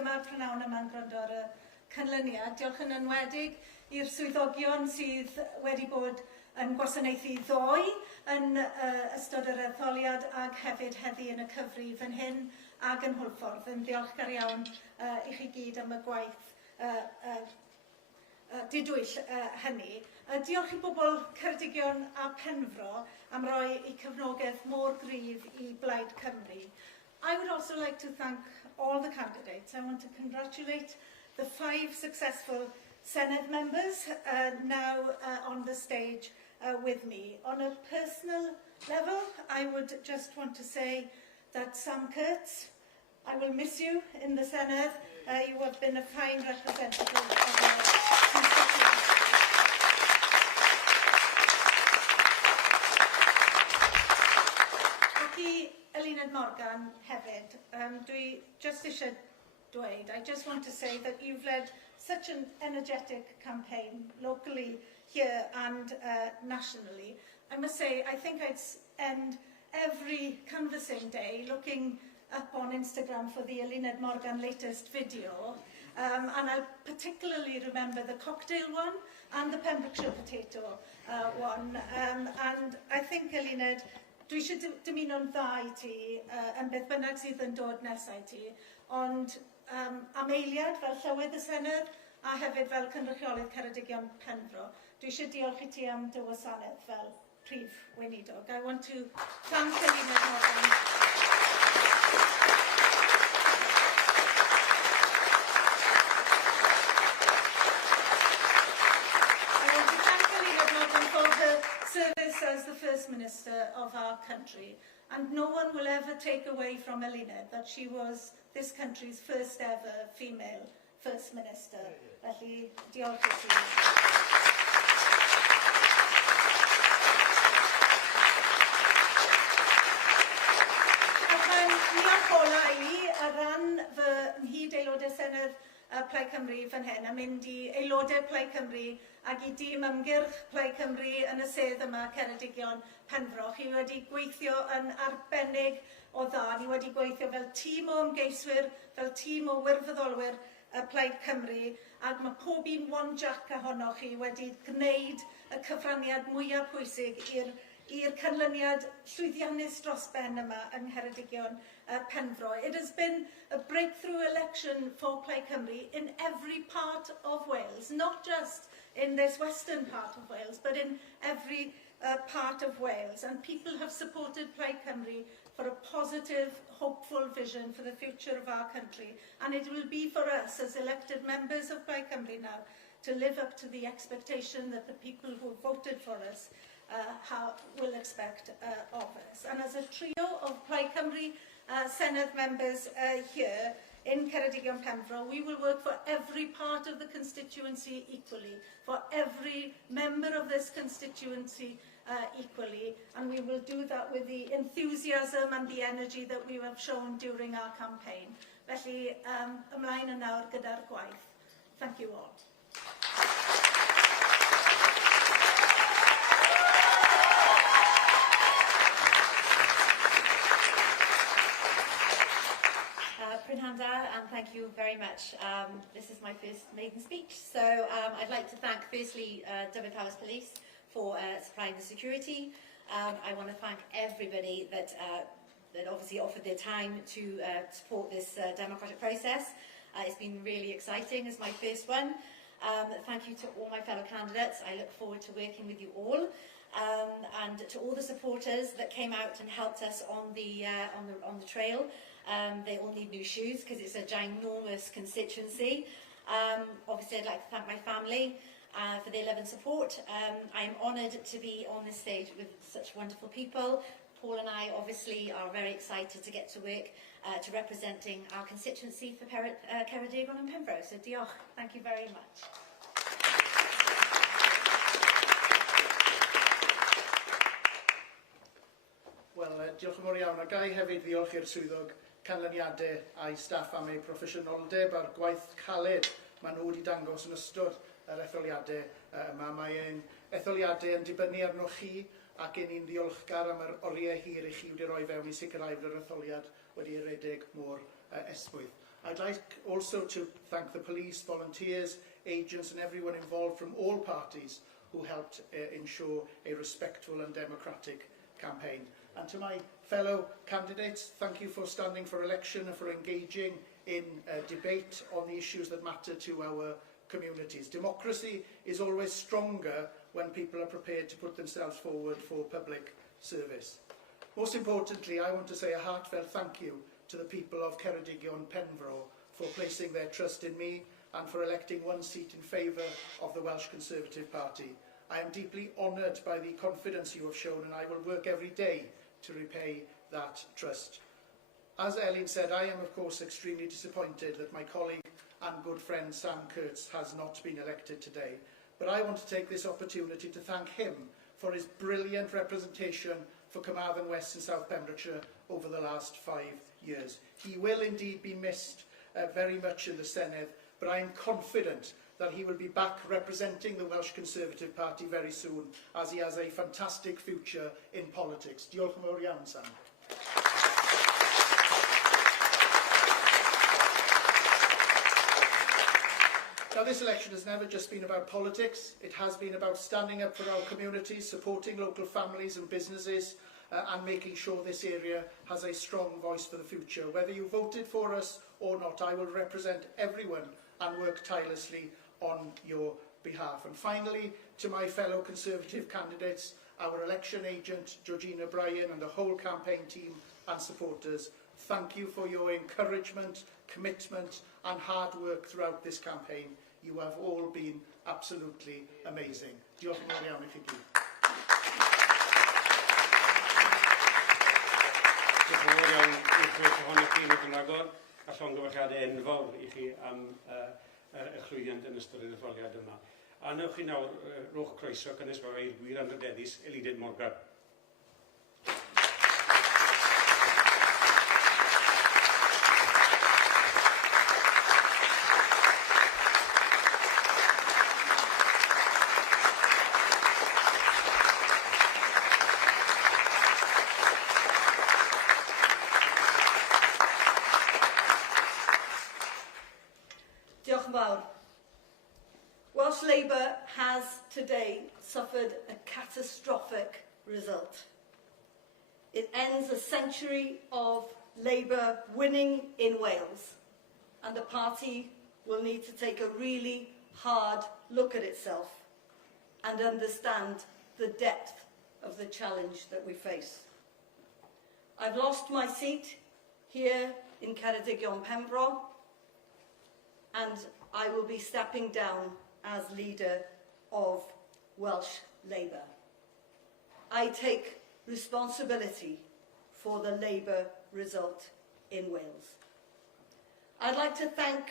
yma prynawn yma'n gwrando ar y canlyniad. Diolch yn enwedig i'r swyddogion sydd wedi bod yn gwasanaethu ddoe yn ystod yr etholiad ac hefyd heddi yn y cyfri fan hyn ac yn Hwlffordd. Yn ddiolchgar iawn i chi gyd am y gwaith didwyll hynny. Diolch i bobl Ceredigion a Penfro am roi eu cefnogaeth mor gryf i Plaid Cymru. I would also like to thank all the candidates. I want to congratulate the 5 successful Senedd members now on the stage with me. On a personal level, I would just want to say that Sam Kurtz, I will miss you in the Senedd. You have been a fine representative of our constituency. Ac Eluned Morgan hefyd, dwi just eisiau dweud, I just want to say that you've led such an energetic campaign locally here and nationally. I must say, I think I'd end every canvassing day looking up on Instagram for the Eluned Morgan latest video. And I particularly remember the cocktail one and the Pembrokeshire potato one. And I think, Eluned, dwi eisiau dymuno'n dda i ti yn beth bynnag sydd yn dod nesau ti, ond am eiliad fel Llywydd y Senedd a hefyd fel Cynrychiolydd Ceredigion Penfro, dwi eisiau diolch i ti am dy wasanaeth fel prif weinidog. I want to thank Eluned Morgan. Service as the First Minister of our country, and no one will ever take away from Eluned that she was this country's first ever female First Minister. Felly, diolch i ti. Ac mae'n diolch ola i ar ran fy mhyd aelodau Senedd Plaid Cymru fan hyn, a mynd i aelodau Plaid Cymru ac i dîm ymgyrch Plaid Cymru yn y sedd yma Ceredigion Penfro. Chi wedi gweithio yn arbennig o dda. Ni wedi gweithio fel tîm o ymgeiswyr, fel tîm o wirfoddolwyr Plaid Cymru, ac mae pob un one jack ohonoch chi wedi gwneud y cyfraniad mwyaf pwysig i'r canlyniad llwyddiannus dros ben yma yng Ngheredigion Penfro. It has been a breakthrough election for Plaid Cymru in every part of Wales, not just in this western part of Wales, but in every part of Wales. And people have supported Plaid Cymru for a positive, hopeful vision for the future of our country. And it will be for us as elected members of Plaid Cymru now to live up to the expectation that the people who voted for us will expect of us. And as a trio of Plaid Cymru Senedd members here in Ceredigion Penfro, we will work for every part of the constituency equally, for every member of this constituency equally, and we will do that with the enthusiasm and the energy that we have shown during our campaign. Felly, ymlaen yn nawr gyda'r gwaith. Thank you all. And thank you very much. This is my first maiden speech, so I'd like to thank firstly Dyfed Powers Police for supplying the security. I want to thank everybody that obviously offered their time to support this democratic process. It's been really exciting as my first one. Thank you to all my fellow candidates. I look forward to working with you all. And to all the supporters that came out and helped us on the trail. They all need new shoes because it's a ginormous constituency. Obviously, I'd like to thank my family for their love and support. I am honoured to be on this stage with such wonderful people. Paul and I obviously are very excited to get to work to representing our constituency for Ceredigion and Pembroke. So diolch, thank you very much. Wel, diolch yn fawr iawn. A gai hefyd ddiolch i'r swyddog canlyniadau a'i staff am eu proffesiynoldeb a'r gwaith caled maen nhw wedi dangos yn ystod yr etholiadau yma. Mae'n etholiadau yn dibynnu arnoch chi ac yn ni'n ddiolchgar am yr oriau hir i chi wedi rhoi fewn i sicrhau bod yr etholiad wedi redeg mor esbwyth. I'd like also to thank the police, volunteers, agents and everyone involved from all parties who helped ensure a respectful and democratic campaign. And to my fellow candidates, thank you for standing for election and for engaging in debate on the issues that matter to our communities. Democracy is always stronger when people are prepared to put themselves forward for public service. Most importantly, I want to say a heartfelt thank you to the people of Ceredigion Penfro for placing their trust in me and for electing one seat in favour of the Welsh Conservative Party. I am deeply honoured by the confidence you have shown, and I will work every day to repay that trust. As Elin said, I am of course extremely disappointed that my colleague and good friend Sam Kurtz has not been elected today, but I want to take this opportunity to thank him for his brilliant representation for Carmarthen West and South Pembrokeshire over the last 5 years. He will indeed be missed very much in the Senedd, but I am confident that he will be back representing the Welsh Conservative Party very soon, as he has a fantastic future in politics. Diolch yn fawr iawn, Sam. Now, this election has never just been about politics. It has been about standing up for our communities, supporting local families and businesses, and making sure this area has a strong voice for the future. Whether you voted for us or not, I will represent everyone and work tirelessly on your behalf. And finally, to my fellow Conservative candidates, our election agent, Georgina Bryan, and the whole campaign team and supporters, thank you for your encouragement, commitment and hard work throughout this campaign. You have all been absolutely amazing. Diolch yn fawr iawn i chi gyd. Diolch yn fawr iawn i'r ffwrdd ohonych chi yn agor, a llongyfarchiadau enfawr i chi am y llwyddiant yn ystod y ddetholiad yma. A newch chi nawr rwch croeso cynnes fawr i'r gwir anrhydeddus Eluned Morgan. Diolch yn fawr. Welsh Labour has today suffered a catastrophic result. It ends a century of Labour winning in Wales, and the party will need to take a really hard look at itself and understand the depth of the challenge that we face. I've lost my seat here in Ceredigion Pembroke, and I will be stepping down as leader of Welsh Labour. I take responsibility for the Labour result in Wales. I'd like to thank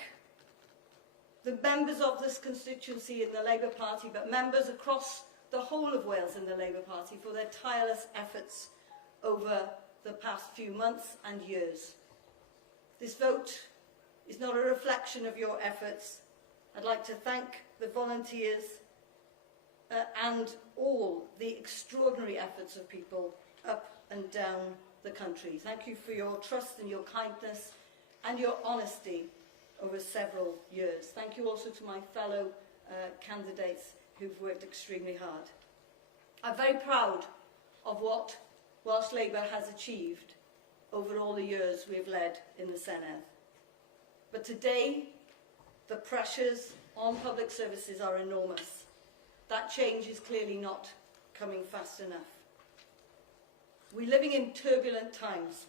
the members of this constituency in the Labour Party, but members across the whole of Wales in the Labour Party for their tireless efforts over the past few months and years. This vote is not a reflection of your efforts. I'd like to thank the volunteers and all the extraordinary efforts of people up and down the country. Thank you for your trust and your kindness and your honesty over several years. Thank you also to my fellow candidates who've worked extremely hard. I'm very proud of what Welsh Labour has achieved over all the years we've led in the Senedd. But today, the pressures on public services are enormous. That change is clearly not coming fast enough. We're living in turbulent times.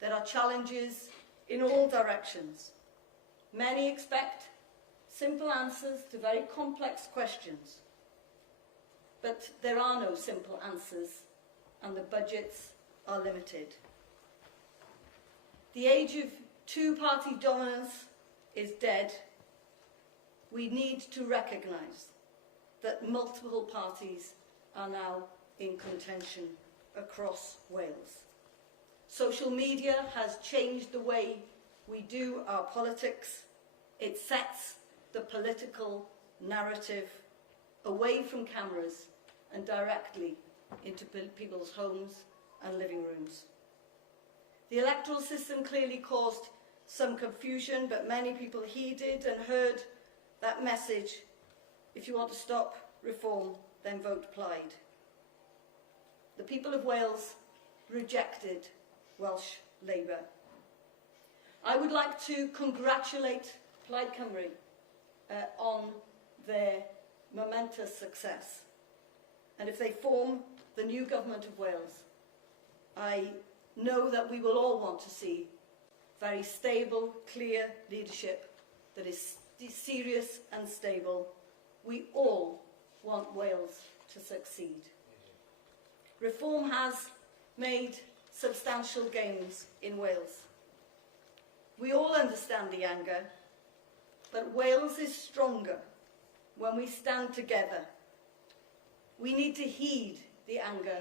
There are challenges in all directions. Many expect simple answers to very complex questions. But there are no simple answers, and the budgets are limited. The age of two-party dominance is dead. We need to recognise that multiple parties are now in contention across Wales. Social media has changed the way we do our politics. It sets the political narrative away from cameras and directly into people's homes and living rooms. The electoral system clearly caused some confusion, but many people heeded and heard that message. If you want to stop reform, then vote Plaid. The people of Wales rejected Welsh Labour. I would like to congratulate Plaid Cymru on their momentous success. And if they form the new Government of Wales, I know that we will all want to see very stable, clear leadership that is serious and stable. We all want Wales to succeed. Reform has made substantial gains in Wales. We all understand the anger, but Wales is stronger when we stand together. We need to heed the anger,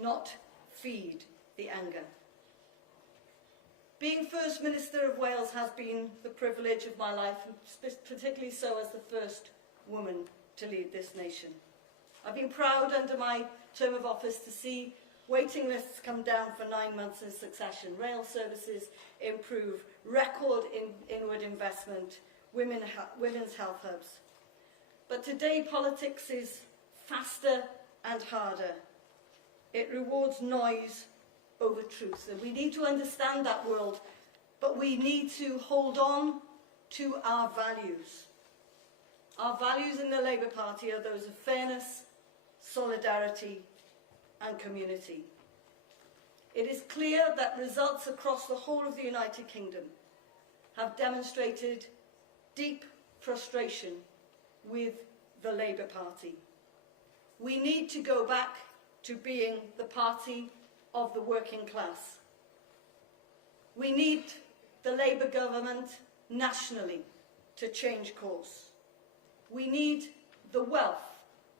not feed the anger. Being First Minister of Wales has been the privilege of my life, and particularly so as the first woman to lead this nation. I've been proud under my term of office to see waiting lists come down for 9 months in succession, rail services improve, record inward investment, women's health hubs. But today politics is faster and harder. It rewards noise over truth. And we need to understand that world, but we need to hold on to our values. Our values in the Labour Party are those of fairness, solidarity and community. It is clear that results across the whole of the United Kingdom have demonstrated deep frustration with the Labour Party. We need to go back to being the party of the working class. We need the Labour government nationally to change course. We need the wealth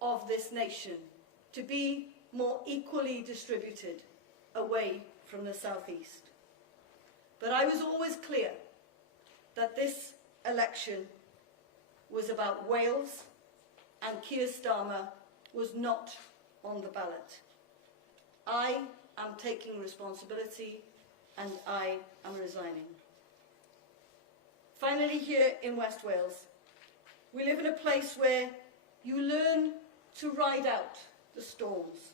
of this nation to be more equally distributed away from the southeast. But I was always clear that this election was about Wales and Keir Starmer was not on the ballot. I am taking responsibility and I am resigning. Finally, here in West Wales, we live in a place where you learn to ride out the storms.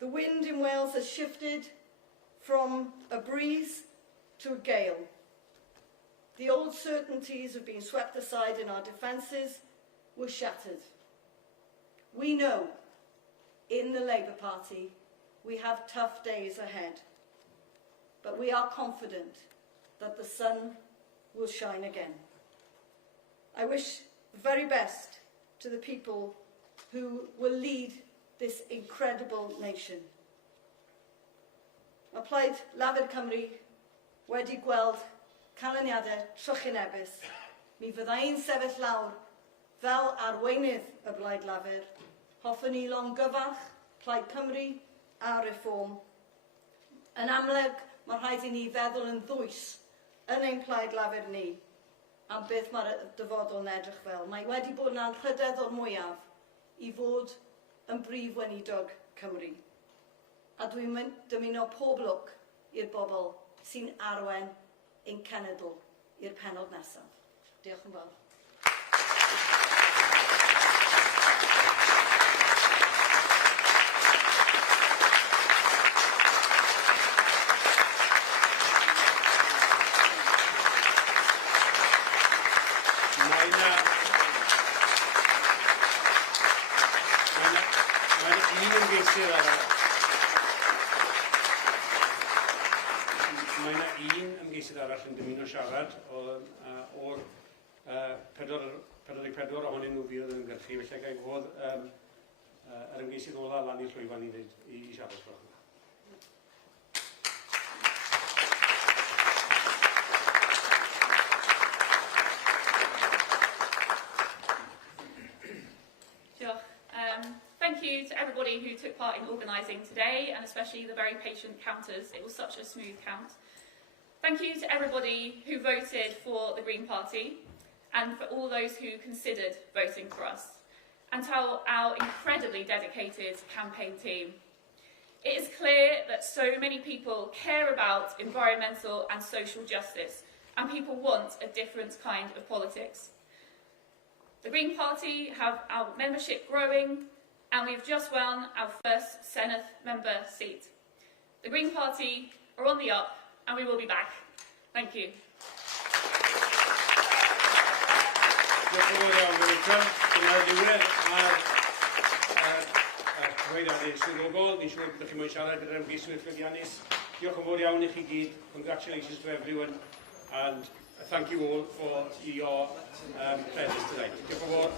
The wind in Wales has shifted from a breeze to a gale. The old certainties have been swept aside and our defences were shattered. We know in the Labour Party we have tough days ahead, but we are confident that the sun will shine again. I wish the very best to the people who will lead this incredible nation. Mae Plaid Cymru wedi gweld canlyniadau trychinebus. Mi fydda i'n sefyll lawr fel arweinydd y Blaid Lafur, hoffwn i longyfarch Plaid Cymru a reform. Yn amlwg, mae rhaid i ni feddwl yn ddwys yn ein Plaid Lafur ni am beth mae'r dyfodol yn edrych fel. Mae wedi bod yn anrhydedd o'r mwyaf i fod yn brif weinidog Cymru. A dwi'n dymuno pob lwc i'r bobl sy'n arwen ein cenedl i'r pennod nesaf. Diolch yn fawr. Mae yna un ymgeisydd arall yn dymuno siarad o'r 44 ohonyn nhw fydd yn ymgyrchu, felly gael fod yr ymgeisydd ola lan i'r llwyfan i siarad gwrach yna. Thank you to everybody who took part in organising today, and especially the very patient counters. It was such a smooth count. Thank you to everybody who voted for the Green Party, and for all those who considered voting for us, and to our incredibly dedicated campaign team. It is clear that so many people care about environmental and social justice, and people want a different kind of politics. The Green Party have our membership growing, and we've just won our first Senedd member seat. The Green Party are on the up, and we will be back. Thank you. Diolch yn fawr iawn, Rachel. Dyna'r diwedd a'r cyhoeddiadau swyddogol. Ni'n siŵr byddwch chi moyn siarad gyda'r ymgeiswyr llwyddiannus. Diolch yn fawr iawn i chi gyd. Congratulations to everyone. And thank you all for your presence today. Diolch yn fawr.